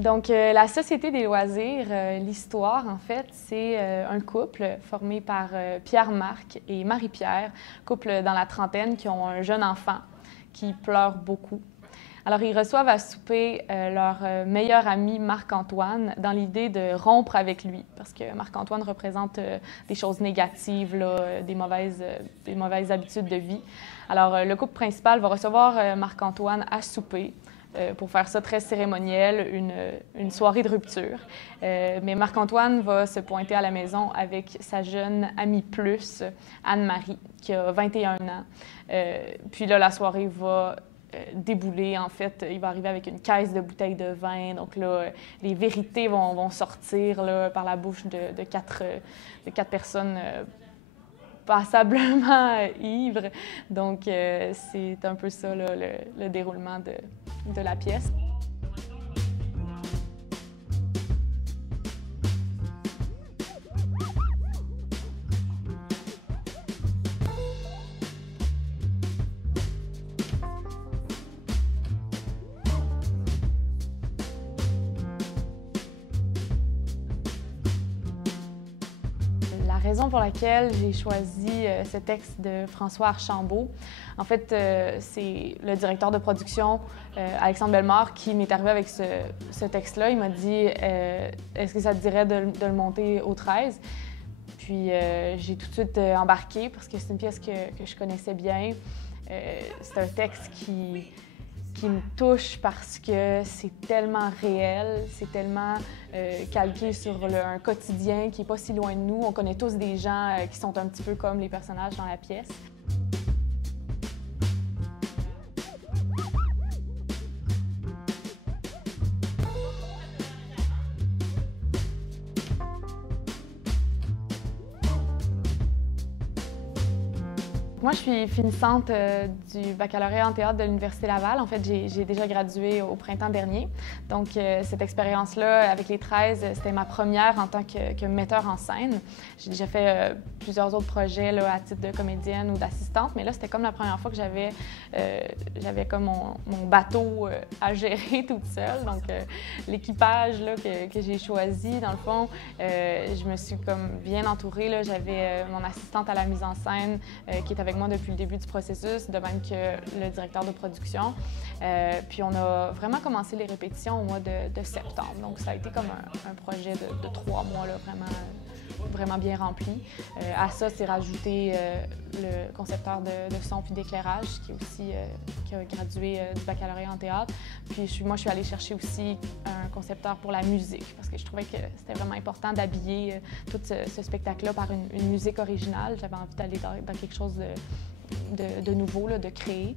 Donc, la Société des loisirs, l'histoire, en fait, c'est un couple formé par Pierre-Marc et Marie-Pierre, couple dans la trentaine qui ont un jeune enfant qui pleure beaucoup. Alors, ils reçoivent à souper leur meilleur ami Marc-Antoine dans l'idée de rompre avec lui, parce que Marc-Antoine représente des choses négatives, là, des mauvaises habitudes de vie. Alors, le couple principal va recevoir Marc-Antoine à souper. Pour faire ça très cérémoniel, une soirée de rupture. Mais Marc-Antoine va se pointer à la maison avec sa jeune amie plus, Anne-Marie, qui a 21 ans. Puis là, la soirée va débouler. En fait, il va arriver avec une caisse de bouteilles de vin. Donc là, les vérités vont sortir là, par la bouche de quatre personnes passablement ivres. Donc, c'est un peu ça là, le déroulement de la pièce. La raison pour laquelle j'ai choisi ce texte de François Archambault, en fait, c'est le directeur de production, Alexandre Bellemare, qui m'est arrivé avec ce texte-là. Il m'a dit est-ce que ça te dirait de le monter au 13? Puis j'ai tout de suite embarqué parce que c'est une pièce que je connaissais bien. C'est un texte qui me touche parce que c'est tellement réel, c'est tellement calqué sur un quotidien qui n'est pas si loin de nous. On connaît tous des gens qui sont un petit peu comme les personnages dans la pièce. Moi, je suis finissante du baccalauréat en théâtre de l'Université Laval. En fait, j'ai déjà gradué au printemps dernier. Donc, cette expérience-là, avec les 13, c'était ma première en tant que metteur en scène. J'ai déjà fait plusieurs autres projets là, à titre de comédienne ou d'assistante, mais là, c'était comme la première fois que j'avais comme mon bateau à gérer toute seule. Donc, l'équipage là, que j'ai choisi, dans le fond, je me suis comme bien entourée. J'avais mon assistante à la mise en scène qui est avec moi depuis le début du processus, de même que le directeur de production. Puis on a vraiment commencé les répétitions au mois de septembre. Donc ça a été comme un projet de 3 mois, là, vraiment bien rempli. À ça, c'est rajouté le concepteur de son puis d'éclairage, qui a gradué du baccalauréat en théâtre. Puis moi, je suis allée chercher aussi un concepteur pour la musique, parce que je trouvais que c'était vraiment important d'habiller tout ce spectacle-là par une musique originale. J'avais envie d'aller dans quelque chose de nouveau, là, de créer.